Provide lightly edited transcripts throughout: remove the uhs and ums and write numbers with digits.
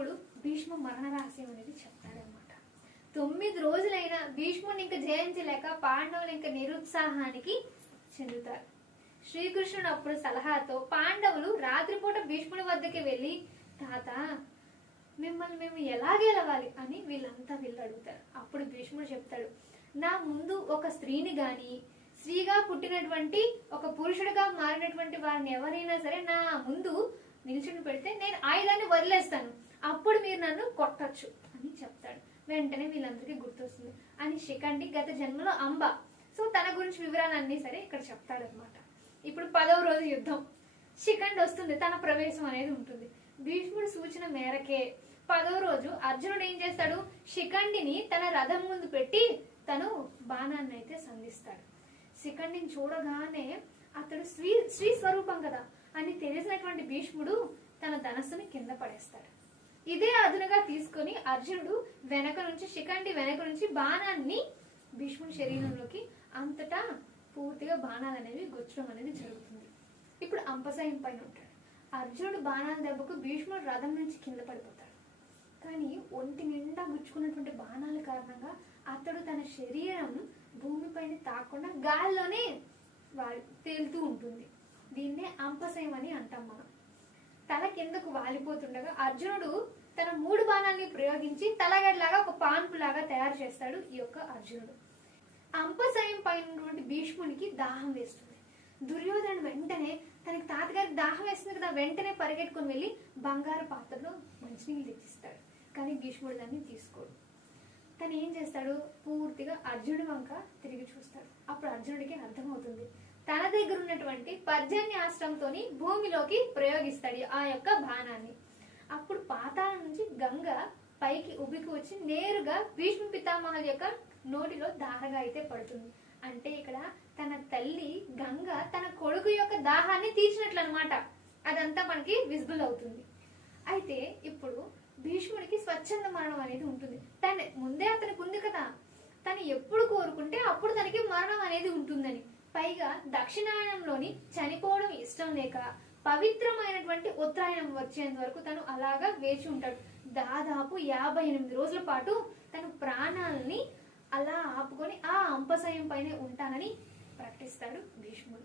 ఇప్పుడు భీష్మ మరణ రహస్యం అనేది చెప్తాడనమాట. 9 రోజులైనా భీష్ముడిని ఇంకా జయించలేక పాండవులు ఇంకా నిరుత్సాహానికి చెందుతారు. శ్రీకృష్ణుడు అప్పుడు సలహాతో పాండవులు రాత్రిపూట భీష్ముడి వద్దకి వెళ్ళి, తాత మిమ్మల్ని మేము ఎలా గెలవాలి అని వీళ్ళంతా వీళ్ళు అడుగుతారు. అప్పుడు భీష్ముడు చెప్తాడు, నా ముందు ఒక స్త్రీని గాని, స్త్రీగా పుట్టినటువంటి ఒక పురుషుడిగా మారినటువంటి వారిని ఎవరైనా సరే నా ముందు నిల్చుని పెడితే నేను ఆయుధాన్ని వదిలేస్తాను, అప్పుడు మీరు నన్ను కొట్టచ్చు అని చెప్తాడు. వెంటనే వీళ్ళందరికీ గుర్తొస్తుంది అని శిఖండి గత జన్మలో అంబ. సో తన గురించి వివరాలన్నీ సరే ఇక్కడ చెప్తాడనమాట. ఇప్పుడు 10వ రోజు యుద్ధం. శిఖండి వస్తుంది, తన ప్రవేశం అనేది ఉంటుంది. భీష్ముడి సూచన మేరకే 10వ రోజు అర్జునుడు ఏం చేస్తాడు, శిఖండిని తన రథం ముందు పెట్టి తను బాణాన్ని అయితే సంధిస్తాడు. శిఖండిని చూడగానే అతడు శ్రీ స్వరూపం కదా అని తెలిసినటువంటి భీష్ముడు తన ధనస్సుని కింద పడేస్తాడు. ఇదే అదునుగా తీసుకుని అర్జునుడు శిఖండి వెనక నుంచి బాణాన్ని భీష్ముడి శరీరంలోకి అంతటా పూర్తిగా బాణాలు అనేవి గుచ్చడం అనేది జరుగుతుంది. ఇప్పుడు అంపశయం పైన ఉంటాడు. అర్జునుడు బాణాల దెబ్బకు భీష్ముడు రథం నుంచి కింద పడిపోతాడు. కానీ ఒంటి నిండా గుచ్చుకున్నటువంటి బాణాల కారణంగా అతడు తన శరీరం భూమిపైన తాకుండా గాల్లోనే తేలుతూ ఉంటుంది. దీన్నే అంపశయం అని అంటాం మనం. తల కిందకు వాలిపోతుండగా అర్జునుడు తన 3 బాణాలని ప్రయోగించి తలగడలాగా ఒక పాన్పు లాగా తయారు చేస్తాడు ఈ యొక్క అర్జునుడు. అంపశయం పైన భీష్మునికి దాహం వేస్తుంది. దుర్యోధనుడు వెంటనే తనకి తాతగారికి దాహం వేస్తుంది కదా, వెంటనే పరిగెట్టుకుని వెళ్ళి బంగారు పాత్రలో మంచినీళ్ళు తెచ్చిస్తాడు. కానీ భీష్ముడు దాన్ని తీసుకోడు. తను ఏం చేస్తాడు, పూర్తిగా అర్జునుడి వంక తిరిగి చూస్తాడు. అప్పుడు అర్జునుడికి అర్థమవుతుంది, తన దగ్గర ఉన్నటువంటి పర్జన్యాస్త్రంతోని భూమిలోకి ప్రయోగిస్తాడు ఆ యొక్క బాణాన్ని. అప్పుడు పాతాళం నుంచి గంగ పైకి ఉబికి వచ్చి నేరుగా భీష్మ పితామహుల యొక్క నోటిలో దారగా అయితే పడుతుంది. అంటే ఇక్కడ తన తల్లి గంగ తన కొడుకు యొక్క దాహాన్ని తీర్చినట్లు అనమాట. అదంతా మనకి విజిబుల్ అవుతుంది. అయితే ఇప్పుడు భీష్ముడికి స్వచ్ఛంద మరణం అనేది ఉంటుంది. తను ముందే అతనికి ఉంది కదా, తను ఎప్పుడు కోరుకుంటే అప్పుడు తనకి మరణం అనేది ఉంటుందని. పైగా దక్షిణాయనంలోని చనిపోవడం ఇష్టం లేక పవిత్రమైనటువంటి ఉత్తరాయణం వచ్చేంత వరకు తను అలాగా వేచి ఉంటాడు. దాదాపు 58 రోజుల పాటు తను ప్రాణాలని అలా ఆపుకొని ఆ అంపశయం పైనే ఉంటానని ప్రకటిస్తాడు భీష్ముడు.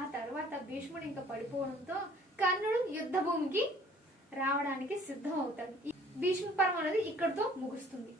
ఆ తర్వాత భీష్ముడు ఇంకా పడిపోవడంతో కర్ణుడు యుద్ధ భూమికి రావడానికి సిద్ధం అవుతాడు. భీష్మ పర్వం అనేది ఇక్కడితో ముగుస్తుంది.